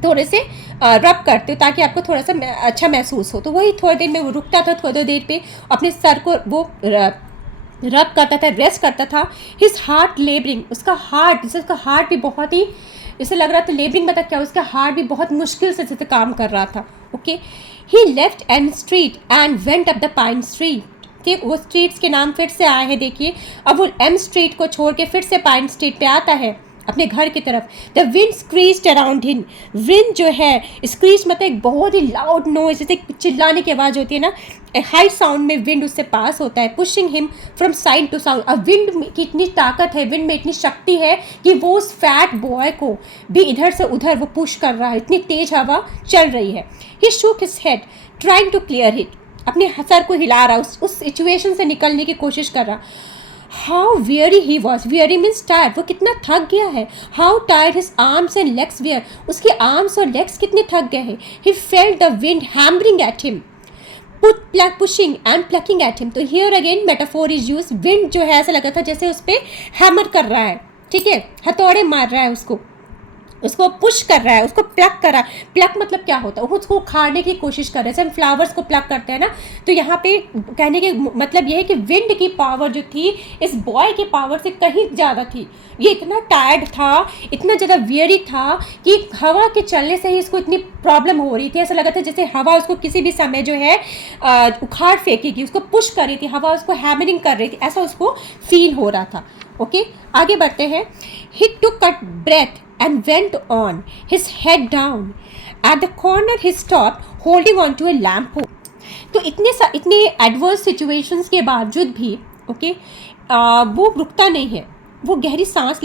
थोड़े से रब करते हो ताकि आपको थोड़ा सा अच्छा महसूस हो. तो वही थोड़ी देर में वो रुकता था, थोड़ी देर पे अपने सर को वो रब करता था, रेस्ट करता था. हिज हार्ट लेबरिंग, उसका हार्ट भी बहुत ही, इसे लग रहा था लेबरिंग मतलब क्या, उसका हार्ट भी बहुत मुश्किल से जैसे काम कर रहा था. Okay, he left M street and went up the Pine Street. ठीक, वो स्ट्रीट्स के नाम फिर से आए हैं, देखिए. अब वो एम स्ट्रीट को छोड़ के फिर से पाइन स्ट्रीट पे आता है अपने घर की तरफ. The wind screeched around him. Wind जो है, स्क्रीज मतलब एक बहुत ही लाउड नॉइज, जैसे चिल्लाने की आवाज़ होती है ना, हाई साउंड में विंड उससे पास होता है. Pushing him from side to sound. अब विंड की इतनी ताकत है, विंड में इतनी शक्ति है कि वो उस फैट बॉय को भी इधर से उधर वो पुश कर रहा है, इतनी तेज हवा चल रही है. He shook his head trying to clear it. अपने सर को हिला रहा, उस सिचुएशन से निकलने की कोशिश कर रहा. How very he was, very means tired, वो कितना थक गया है. How tired his arms and legs were, उसके आर्म्स और लेग्स कितने थक गए हैं. He felt the wind hammering at him, pushing and plucking at him. तो here again metaphor is use. Wind जो है ऐसा लगा था जैसे उस पर हैमर कर रहा है, ठीक है, हथौड़े मार रहा है उसको पुश कर रहा है, उसको प्लक कर रहा है. प्लक मतलब क्या होता है, उसको उखाड़ने की कोशिश कर रहे हैं, जैसे हम फ्लावर्स को प्लक करते हैं ना. तो यहाँ पे कहने के मतलब ये है कि विंड की पावर जो थी इस बॉय की पावर से कहीं ज़्यादा थी. ये इतना टायर्ड था, इतना ज़्यादा वियरी था कि हवा के चलने से ही इसको इतनी प्रॉब्लम हो रही थी. ऐसा लगा था जैसे हवा उसको किसी भी समय जो है उखाड़ फेंकेगी, उसको पुश कर रही थी, हवा उसको हैमरिंग कर रही थी, ऐसा उसको फील हो रहा था. ओके, आगे बढ़ते हैं. He took a breath and went on, his head down. At the corner he stopped, holding on to a lamp post. तो इतने एडवर्स सिचुएशंस के बावजूद भी ओके वो रुकता नहीं है, वो गहरी सांस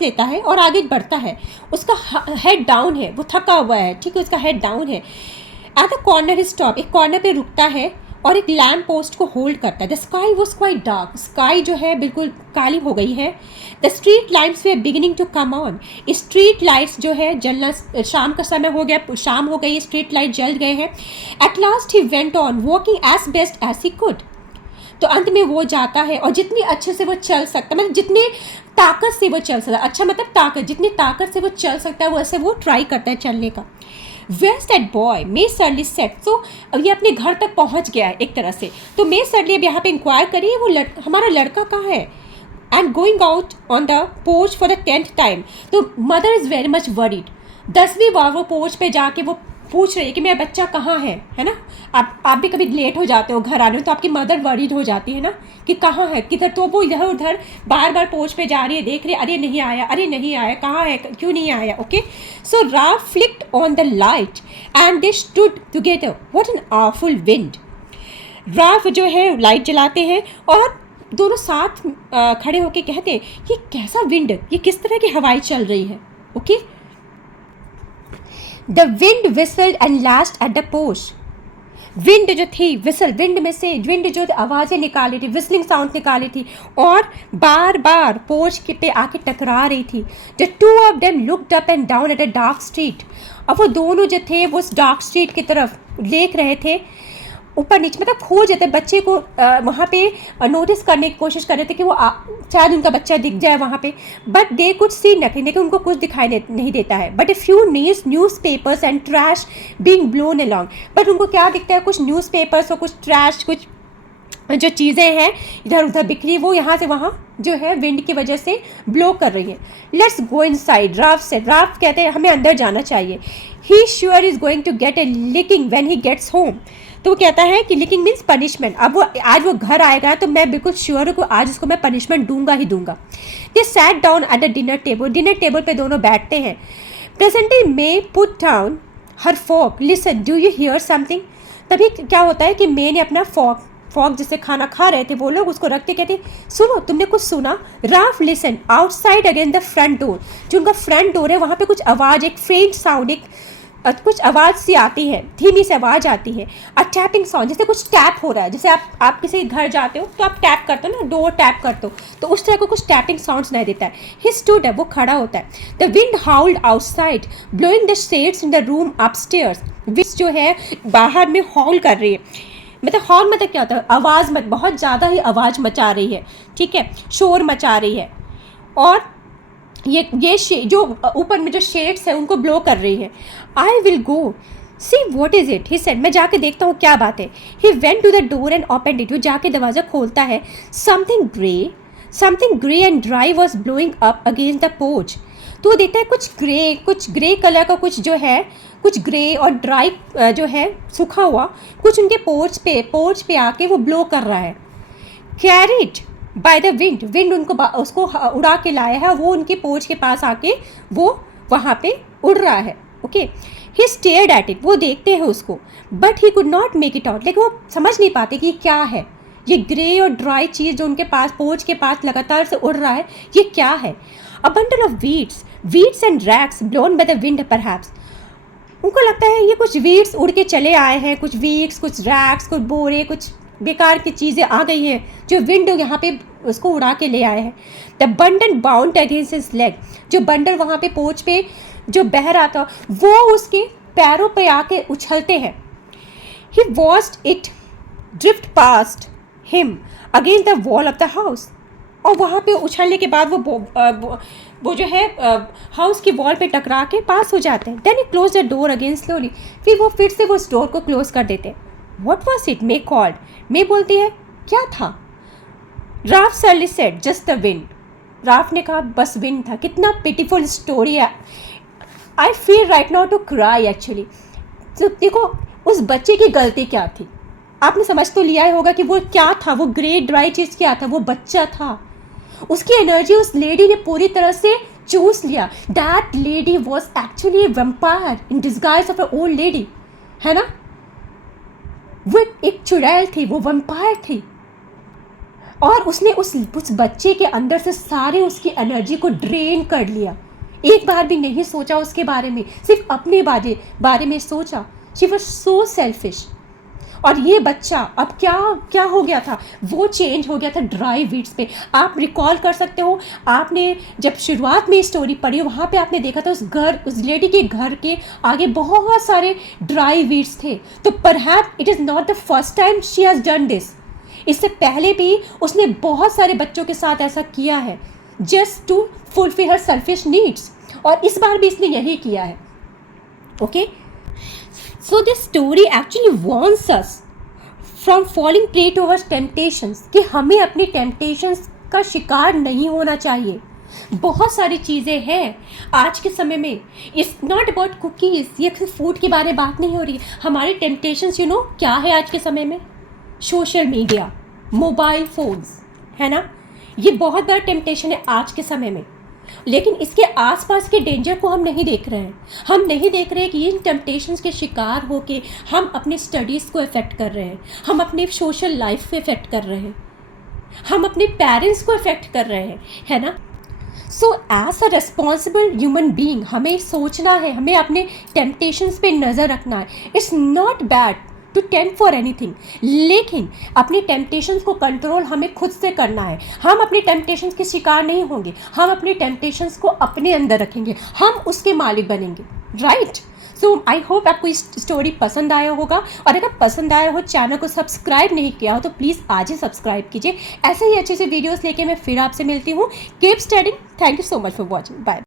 लेता है और आगे बढ़ता है. उसका हेड डाउन है, वो थका हुआ है, ठीक है, उसका हेड डाउन है. At the corner he stop, एक कॉर्नर पे रुकता है, और एक लैम्प पोस्ट को होल्ड करता है। The sky was quite dark, sky जो है बिल्कुल काली हो गई है। The street lights were beginning to come on, street lights जो है जलना, शाम का समय हो गया, शाम हो गई, स्ट्रीट लाइट जल गए हैं। At last he went on walking as best as he could, तो अंत में वो जाता है और जितनी अच्छे से वो चल सकता, मतलब जितने ताकत से वो चल सकता, अच्छा मतलब ताकत, जितनी ताकत से वो चल सकता है वैसे वो ट्राई करता है चलने का। वेयर दैट बॉय मे सरली सेट, तो अब ये अपने घर तक पहुंच गया है एक तरह से, तो मे सरली अब यहाँ पे इंक्वायर करिए वो हमारा लड़का कहाँ है। And going out on the porch for the 10th time, तो mother is very much worried, 10वीं बार वो पोर्च पे जाके वो पूछ रही है कि मेरा बच्चा कहाँ है ना। आप भी कभी लेट हो जाते हो घर आने में तो आपकी मदर वरीड हो जाती है ना कि कहाँ है, किधर, तो वो इधर उधर बार बार पोर्च पे जा रही है, देख रही है, अरे नहीं आया, अरे नहीं आया, कहाँ है, क्यों नहीं आया। Okay, so Ralph flicked on the light and they stood together, what an awful wind. Ralph जो है लाइट जलाते हैं और दोनों साथ खड़े होके कहते हैं ये कैसा विंड, ये किस तरह की हवाएं चल रही है। Okay, the wind whistled and last at the porch, wind जो थी, विसल, विंड में से विंड जो आवाज़ें निकाली थी, विस्लिंग साउंड निकाली थी और बार बार पोर्च पे आके टकरा रही थी। The two of them looked up and down at a dark street, अब वो दोनों जो थे वो उस डार्क स्ट्रीट की तरफ देख रहे थे, ऊपर नीचे, मतलब खो जाते बच्चे को वहाँ पे नोटिस करने की कोशिश कर रहे थे कि वो शायद उनका बच्चा दिख जाए वहाँ पे, बट दे कुछ सी नथिंग, लेकिन उनको कुछ दिखाई नहीं देता है। But a few news papers and trash being blown along, but उनको क्या दिखता है, कुछ न्यूज़ पेपर्स और कुछ ट्रैश, कुछ जो चीज़ें हैं इधर उधर बिखरी, वो यहाँ से वहाँ जो है विंड की वजह से ब्लो कर रही है। लेट्स गो इनसाइड, राफ से, राफ कहते हैं हमें अंदर जाना चाहिए। He sure is going to get a licking when he gets home, तो वो कहता है कि लिकिंग मीन्स पनिशमेंट, अब वो आज वो घर आएगा तो मैं बिल्कुल श्योर हूँ कि आज उसको मैं पनिशमेंट दूंगा ही दूंगा। They sat down at the dinner table, dinner table पे दोनों बैठते हैं। Presently may put down her fork, listen do you hear something, तभी क्या होता है कि मे ने अपना फॉक जिससे खाना खा रहे थे वो लोग, उसको रखते कहते सुनो तुमने कुछ सुना। Ralph listen outside again the front door, जो उनका फ्रंट डोर है वहाँ पे कुछ आवाज़, एक फेंट साउंड, एक कुछ आवाज़ सी आती है, धीमी सी आवाज़ आती है। अ टैपिंग साउंड, जैसे कुछ टैप हो रहा है, जैसे आप किसी घर जाते हो तो आप टैप करते हो ना, डोर टैप करते हो, तो उस तरह को कुछ टैपिंग साउंड सुनाई देता है। ही स्टूड अप, वो खड़ा होता है। The wind howled outside blowing the shades in the room upstairs, wind जो है बाहर में हॉल कर रही है, मतलब हॉल मतलब क्या होता है, आवाज़ मत, बहुत ज़्यादा ही आवाज़ मचा रही है, ठीक है, शोर मचा रही है। और ये जो ऊपर में जो शेड्स है उनको ब्लो कर रही है। I will go see what is it, he said, मैं जाके देखता हूँ क्या बात है। He went to the door and open it, वो जाके दरवाज़ा खोलता है। Something grey and dry was blowing up against the porch, तो वो देखता है कुछ ग्रे कलर का, कुछ जो है कुछ ग्रे और ड्राई जो है सूखा हुआ, कुछ उनके पोर्च पे आके वो ब्लो कर रहा है। कैरिड बाय द विंड उनको उसको उड़ा के लाया है, वो उनके पोर्च के पास आके वो वहाँ पे उड़ रहा है। Okay, he stared at it, वो देखते हैं उसको, but he could not make it out, लेकिन वो समझ नहीं पाते कि क्या है ये ग्रे और ड्राई चीज़ जो उनके पास पोर्च के पास लगातार से उड़ रहा है, ये क्या है। A bundle of weeds and racks blown by the wind perhaps, उनको लगता है ये कुछ वीड्स उड़ के चले आए हैं, कुछ वीड्स, कुछ रैक्स, कुछ बोरे, कुछ बेकार की चीज़ें आ गई हैं जो विंड यहाँ पे उसको उड़ा के ले आए हैं। The bundle bound against his leg, जो बंडल वहाँ पे पोर्च पे जो बह रहा था वो उसके पैरों पे आके उछलते हैं। He watched it drift past him against the wall of the house, और वहाँ पे उछलने के बाद वो जो है हाउस की वॉल पे टकरा के पास हो जाते हैं। Then he close the door again slowly, फिर से वो उस डोर को क्लोज कर देते हैं। What was it? May called. May बोलती है क्या था? Ralph surly said just the wind, Ralph ने कहा बस विंड था। कितना पिटीफुल स्टोरी है, I feel right now to cry actually. तो देखो उस बच्चे की गलती क्या थी, आपने समझ तो लिया ही होगा कि वो क्या था, वो ग्रे ड्राई चीज़ क्या था, वो बच्चा था। उसकी एनर्जी उस लेडी ने पूरी तरह से चूस लिया। That lady was actually A vampire in disguise of a old lady, है ना, वो एक चुड़ैल थी, वो वैम्पायर थी, और उसने उस बच्चे के अंदर से सारे उसकी एनर्जी को ड्रेन कर लिया। एक बार भी नहीं सोचा उसके बारे में, सिर्फ अपने बारे में सोचा। She was so selfish. और ये बच्चा अब क्या क्या हो गया था, वो चेंज हो गया था ड्राई वीड्स पे। आप रिकॉल कर सकते हो, आपने जब शुरुआत में स्टोरी पढ़ी वहाँ पे आपने देखा था उस लेडी के घर के आगे बहुत सारे ड्राई वीड्स थे। तो perhaps it is not the first time she has done this. इससे पहले भी उसने बहुत सारे बच्चों के साथ ऐसा किया है just to fulfil her selfish needs, और इस बार भी इसने यही किया है। Okay, so this story actually warns us from falling prey to our temptations, कि हमें अपनी टेम्पटेशंस का शिकार नहीं होना चाहिए। बहुत सारी चीज़ें हैं आज के समय में, इट्स नॉट अबाउट कुकीज़, ये सिर्फ फूड के बारे में बात नहीं हो रही है। हमारे टेम्पटेशंस क्या है आज के समय में? सोशल मीडिया, मोबाइल फ़ोन्स, है ना, ये बहुत बड़ा टेम्पटेशन है आज के समय में। लेकिन इसके आसपास के डेंजर को हम नहीं देख रहे हैं। हम नहीं देख रहे हैं कि इन टेम्पटेशंस के शिकार होके हम अपने स्टडीज़ को इफ़ेक्ट कर रहे हैं, हम अपने सोशल लाइफ को इफ़ेक्ट कर रहे हैं, हम अपने पेरेंट्स को इफ़ेक्ट कर रहे हैं, है ना। So as a responsible human being हमें सोचना है, हमें अपने टेम्पटेशंस पे नज़र रखना है। It's not bad to tempt for anything, लेकिन अपनी टेम्पटेशंस को कंट्रोल हमें खुद से करना है। हम अपनी टेम्पटेशंस के शिकार नहीं होंगे, हम अपनी टेम्पटेशंस को अपने अंदर रखेंगे, हम उसके मालिक बनेंगे, राइट। सो आई होप आपको इस स्टोरी पसंद आया होगा, और अगर पसंद आया हो, चैनल को सब्सक्राइब नहीं किया हो तो प्लीज़ आज ही सब्सक्राइब कीजिए। ऐसे ही अच्छे से वीडियोस लेके मैं फिर आपसे मिलती हूँ। Keep studying. Thank you so much for watching. Bye.